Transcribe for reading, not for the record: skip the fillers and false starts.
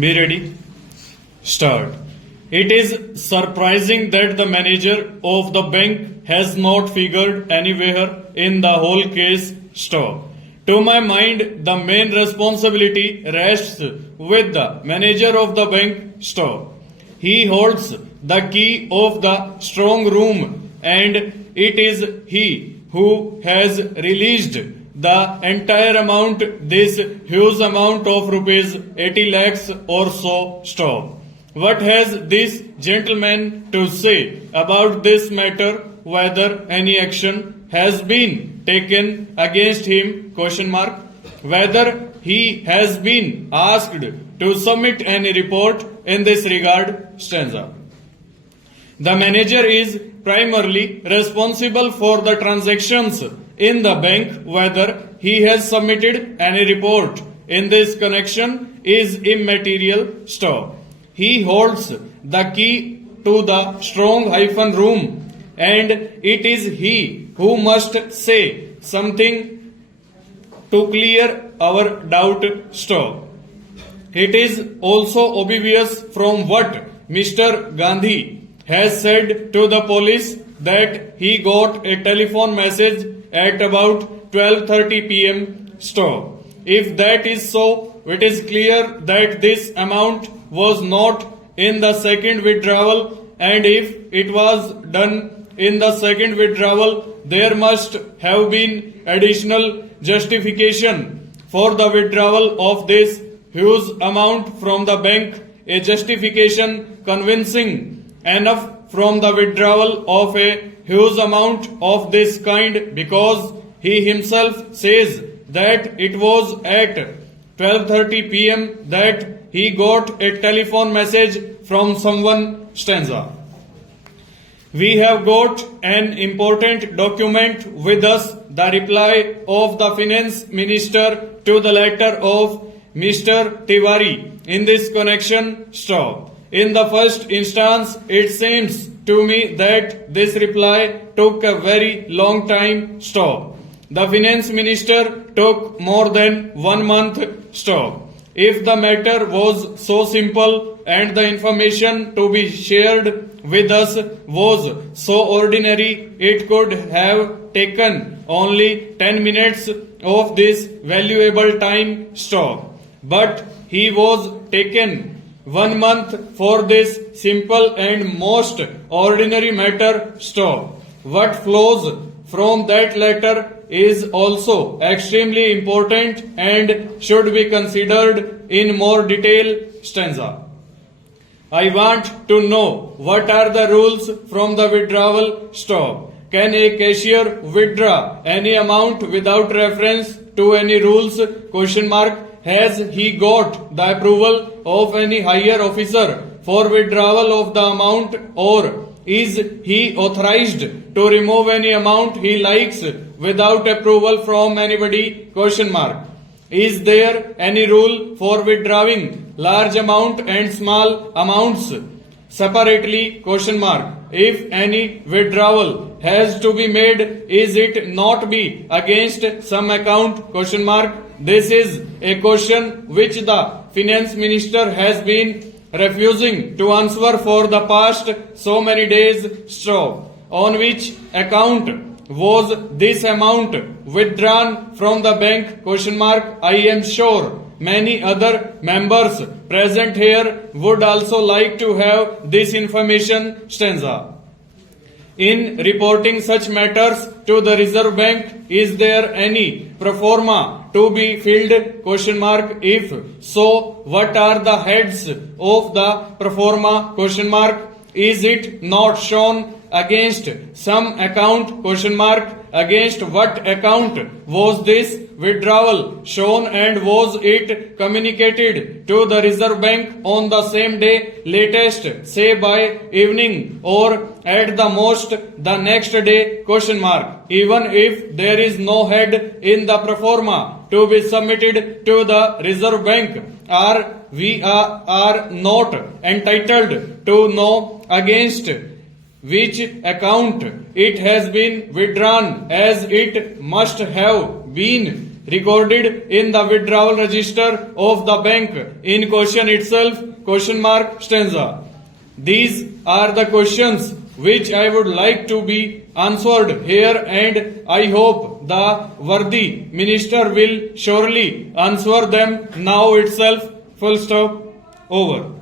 Be ready. Start. It is surprising that the manager of the bank has not figured anywhere in the whole case. Stop. To my mind, the main responsibility rests with the manager of the bank. Stop. He holds the key of the strong room, and it is he who has released the entire amount, this huge amount of rupees 80 lakhs or so. Stop. What has this gentleman to say about this matter? Whether any action has been taken against him? Question mark. Whether he has been asked to submit any report in this regard? Stanza. The manager is primarily responsible for the transactions in the bank. Whether he has submitted any report in this connection is immaterial. Stop. He holds the key to the strong room, and it is he who must say something to clear our doubt. Stop. It is also obvious from what Mr. Gandhi has said to the police that he got a telephone message at about 12:30 p.m. Stop. If that is so, it is clear that this amount was not in the second withdrawal, and if it was done in the second withdrawal, there must have been additional justification for the withdrawal of this huge amount from the bank, a justification convincing enough from the withdrawal of a huge amount of this kind, because he himself says that it was at 12:30 p.m. that he got a telephone message from someone. Stanza. We have got an important document with us, the reply of the finance minister to the letter of Mr. Tiwari. In this connection, stop. In the first instance, it seems to me that this reply took a very long time. Stop. The finance minister took more than 1 month. Stop. If the matter was so simple and the information to be shared with us was so ordinary, it could have taken only 10 minutes of this valuable time. Stop. But he was taken 1 month for this simple and most ordinary matter. Stop. What flows from that letter is also extremely important and should be considered in more detail. Stanza. I want to know what are the rules from the withdrawal. Stop. Can a cashier withdraw any amount without reference to any rules? Question mark. Has he got the approval of any higher officer for withdrawal of the amount, or is he authorized to remove any amount he likes without approval from anybody? Question mark. Is there any rule for withdrawing large amount and small amounts separately? Question mark. If any withdrawal has to be made, is it not be against some account? Question mark. This is a question which the finance minister has been refusing to answer for the past so many days. Stop. On which account was this amount withdrawn from the bank? Question mark. I am sure many other members present here would also like to have this information. Stanza. In reporting such matters to the Reserve Bank, is there any pro forma to be filled? Question mark. If so, what are the heads of the pro forma? Question mark. Is it not shown against some account? Question mark. Against what account was this withdrawal shown, and was it communicated to the Reserve Bank on the same day, latest, say by evening, or at the most the next day? Question mark. Even if there is no head in the pro forma to be submitted to the Reserve Bank, we are not entitled to know against which account it has been withdrawn, as it must have been recorded in the withdrawal register of the bank in question itself, question mark, stanza. These are the questions which I would like to be answered here, and I hope the worthy minister will surely answer them now itself. Full stop. Over.